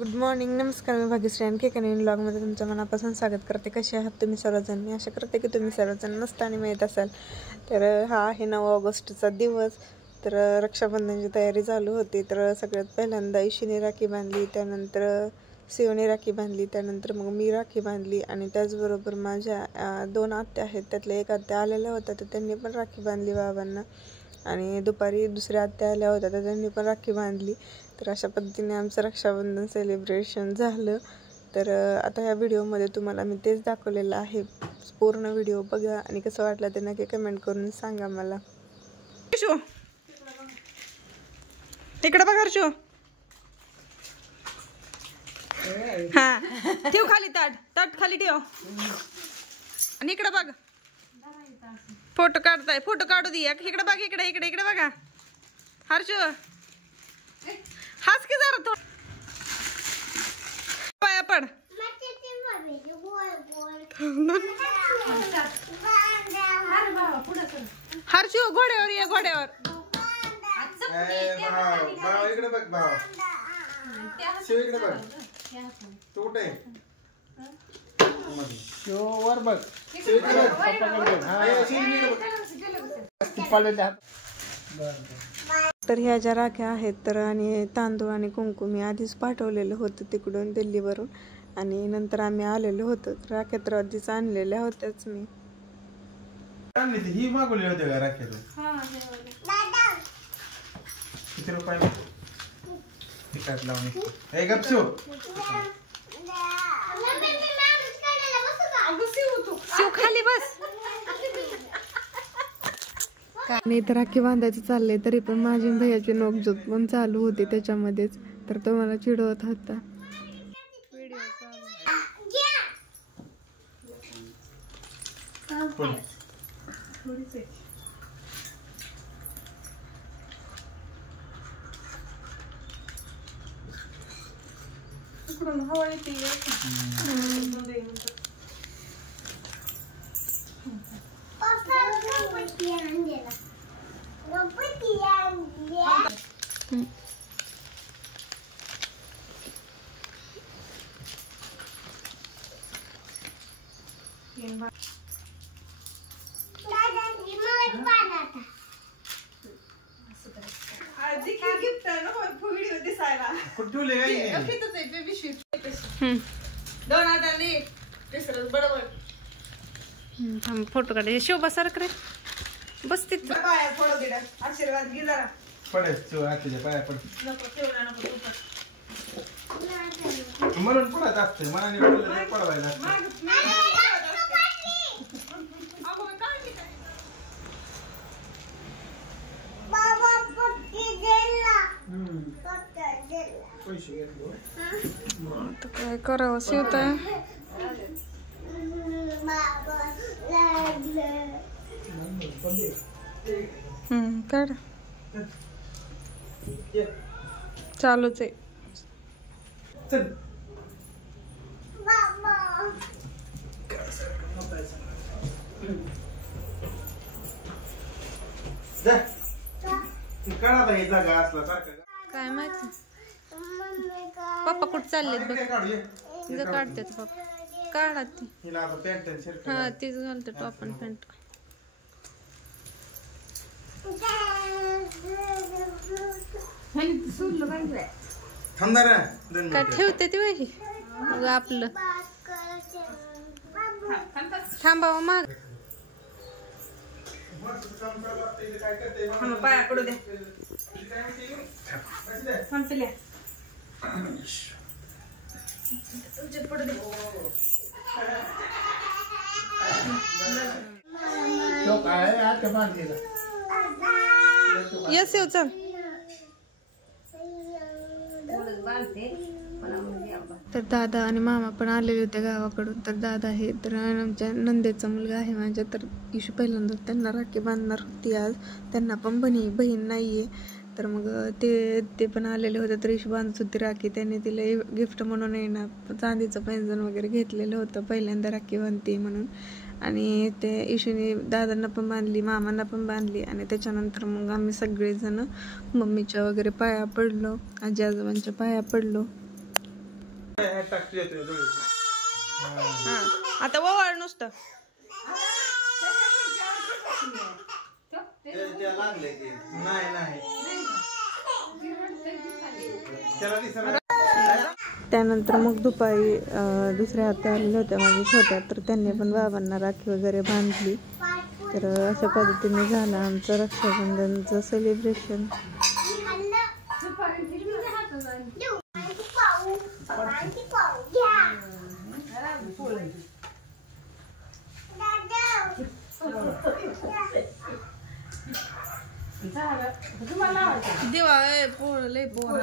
Good morning, नमस्कार. मी भाग्यश्री आणि एका नवीन ब्लॉगमध्ये तुमचं मनापासून स्वागत करते. कसे आहात तुम्ही सर्वजण? मी आशा करते की तुम्ही सर्वजण मस्त आणि मिळत असाल. तर हा आहे 9 ऑगस्टचा दिवस. तर रक्षाबंधनची तयारी चालू होती. तर सगळ्यात पहिल्यांदा ईशीने राखी बांधली, त्यानंतर शिवने राखी बांधली, त्यानंतर मग मी राखी बांधली आणि त्याचबरोबर माझ्या 2 आत्या आहेत. त्यातल्या एक आत्या आलेल्या होत्या तर त्यांनी पण राखी बांधली बाबांना आणि दुपारी दुसऱ्या आत्या आल्या होत्या तर त्यांनी पण राखी बांधली. तर अशा पद्धतीने आमचं रक्षाबंधन सेलिब्रेशन झालं. तर आता ह्या व्हिडिओमध्ये तुम्हाला मी तेच दाखवलेलं आहे. पूर्ण व्हिडिओ बघा आणि कसं वाटलं ते नक्की कमेंट करून सांगा मला. इकडे बघा हर्षू. हा ठेव खाली, ताट खाली ठेव आणि इकडे बघ. फोटो काढताय, फोटो काढू दे. इकडे बघ, इकडे इकडे इकडे बघा हर्षू. हाच की जरा तो पाया पड. हर्षू घोड्यावर ये, घोड्यावर. इकडे बघ भाव, शिव इकडे बघ. तू कुठे शिववर बघ, शिव इकडे बघ. तर ह्या ज्या राख्या आहेत तर आणि तांदूळ आणि कुंकू मी आधीच पाठवलेलं होतं तिकडून दिल्लीवरून आणि नंतर आम्ही आलेलो होतो. तर राख्या तर आधीच आणलेल्या होत्याच मी. ही मागवली होती का राख्या? किती रुपये लावून हे गपशो शिव खाली बस. नाही तर राखी बांधायचं चाललंय तरी पण माझी भैयाची नोकझोक पण चालू होती त्याच्यामध्येच. तर तो मला चिडवत होता. हवा येते. फोटो काढ. शोभा सारखं रे बस तिथं. आशीर्वाद घे जरा. पाया पड म्हणून पडत असते मनाने पडवायला असते. काय करावं शिवताय. काढ. चालूच आहे. काय माहिती पप्पा कुठं चाललेत बघ. तिथं काढतात पप्पा. काढा ती. हा तीच घालते टॉप आणि पॅन्ट. काय ठेवते ती बाई मग आपलं. थांबावं माग. पाया पडू दे. पडू दे. येस येऊ चल. तर दादा आणि मामा पण आलेले होते गावाकडून. तर दादा हे तर आमच्या नंदेचा मुलगा आहे माझ्या. तर इशू पहिल्यांदा त्यांना राखी बांधणार होती आज. त्यांना पण बहीण नाहीये. तर मग ते पण आलेले होते. तर इशू बांधत होती राखी. त्यांनी तिला गिफ्ट म्हणून येणार चांदीचं पैंजण वगैरे घेतलेलं होतं पहिल्यांदा राखी बांधते म्हणून. आणि ते इशूने दादांना पण बांधली, मामांना पण बांधली. आणि त्याच्यानंतर मग आम्ही सगळेजण मम्मीच्या वगैरे पाया पडलो, आजी आजोबांच्या पाया पडलो. टाकते येतोय डोळे. हा आता वळ नुसतं. त्या लागले की नाही त्याला दिसणार. त्यानंतर मग दुपारी दुसऱ्या हात्या आलेल्या होत्या माझ्या छोट्या, तर त्यांनी पण बाबांना राखी वगैरे बांधली. तर अशा पद्धतीने झालं आमचं रक्षाबंधनचं सेलिब्रेशन. दिवा पोळ लय पोळ